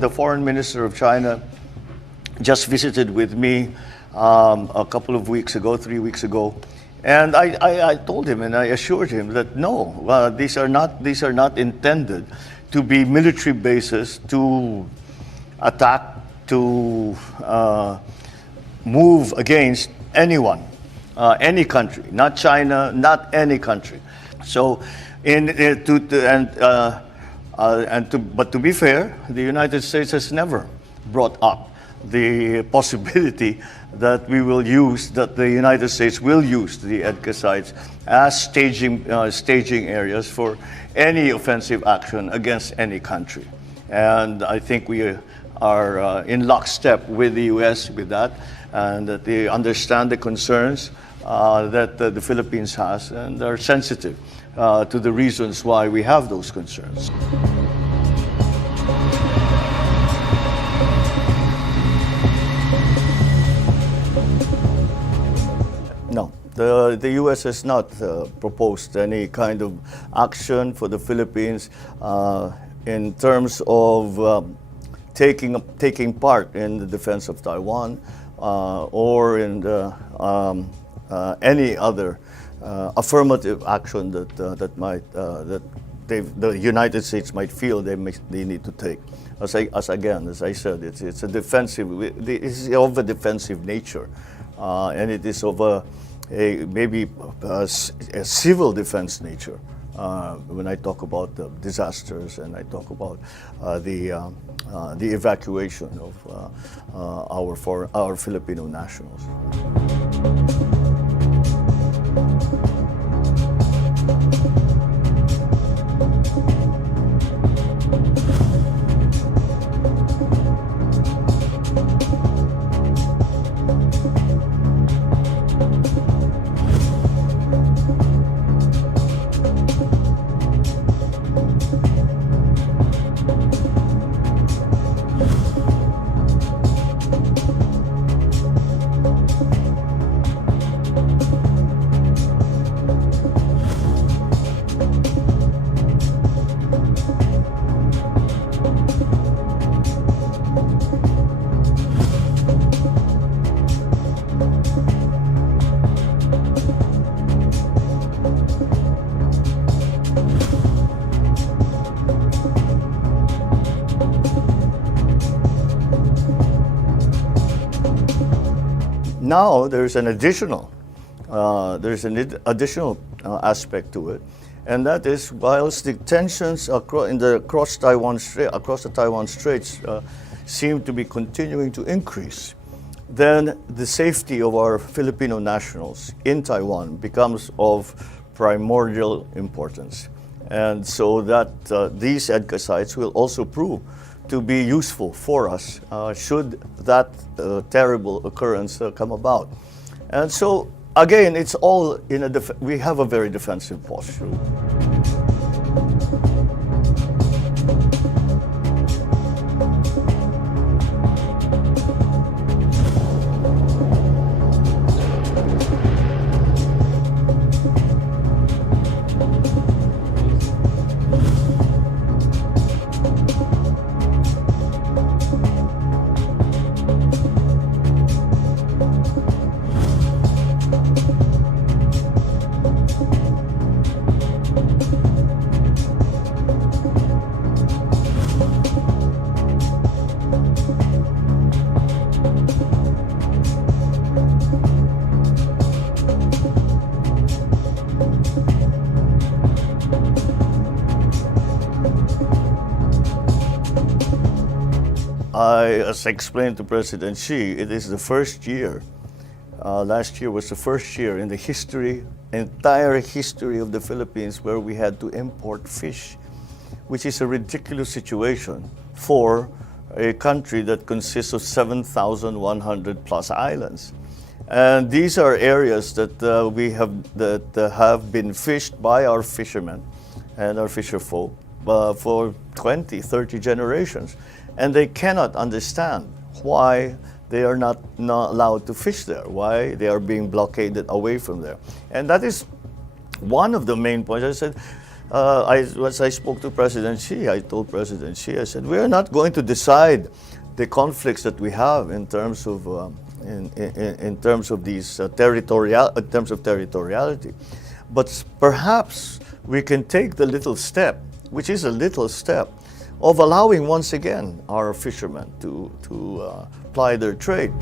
the foreign minister of China just visited with me a couple of weeks ago, 3 weeks ago, and I told him and I assured him that no, these are not intended to be military bases to attack, to move against anyone, any country, not China, not any country. So, but to be fair, the United States has never brought up the possibility that the United States will use the EDCA sites as staging areas for any offensive action against any country. And I think we are in lockstep with the U.S. with that, and that they understand the concerns that the Philippines has and are sensitive to the reasons why we have those concerns. No, the U.S. has not proposed any kind of action for the Philippines in terms of taking part in the defense of Taiwan or in any other affirmative action that the United States might feel they need to take. As I said, it's a defensive. It is of a defensive nature, and it is of maybe a civil defense nature. When I talk about the disasters and I talk about the evacuation of our Filipino nationals. Now there's an additional aspect to it, and that is whilst the tensions across the Taiwan Straits seem to be continuing to increase, then the safety of our Filipino nationals in Taiwan becomes of primordial importance, and so that these EDCA sites will also prove to be useful for us should that terrible occurrence come about. And so, again, it's all we have a very defensive posture. As I explained to President Xi, it is the first year, last year was the first year in the entire history of the Philippines where we had to import fish, which is a ridiculous situation for a country that consists of 7,100 plus islands. And these are areas that have been fished by our fishermen and our fisherfolk for 20, 30 generations. And they cannot understand why they are not allowed to fish there, why they are being blockaded away from there. And that is one of the main points. I said, As I spoke to President Xi, I told President Xi, I said, we are not going to decide the conflicts that we have in terms of in terms of these in terms of territoriality, but perhaps we can take the little step, which is a little step, of allowing once again our fishermen to ply their trade.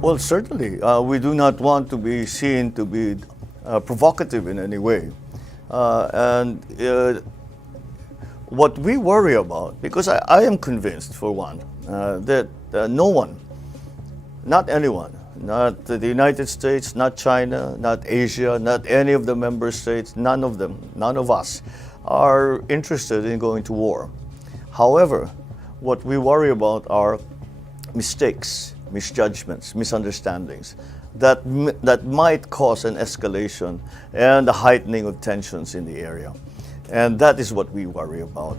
Well, certainly, we do not want to be seen to be provocative in any way. What we worry about, because I am convinced, for one, that no one, not anyone, not the United States, not China, not Asia, not any of the member states, none of them, none of us, are interested in going to war. However, what we worry about are mistakes, misjudgments, misunderstandings that might cause an escalation and a heightening of tensions in the area. And that is what we worry about.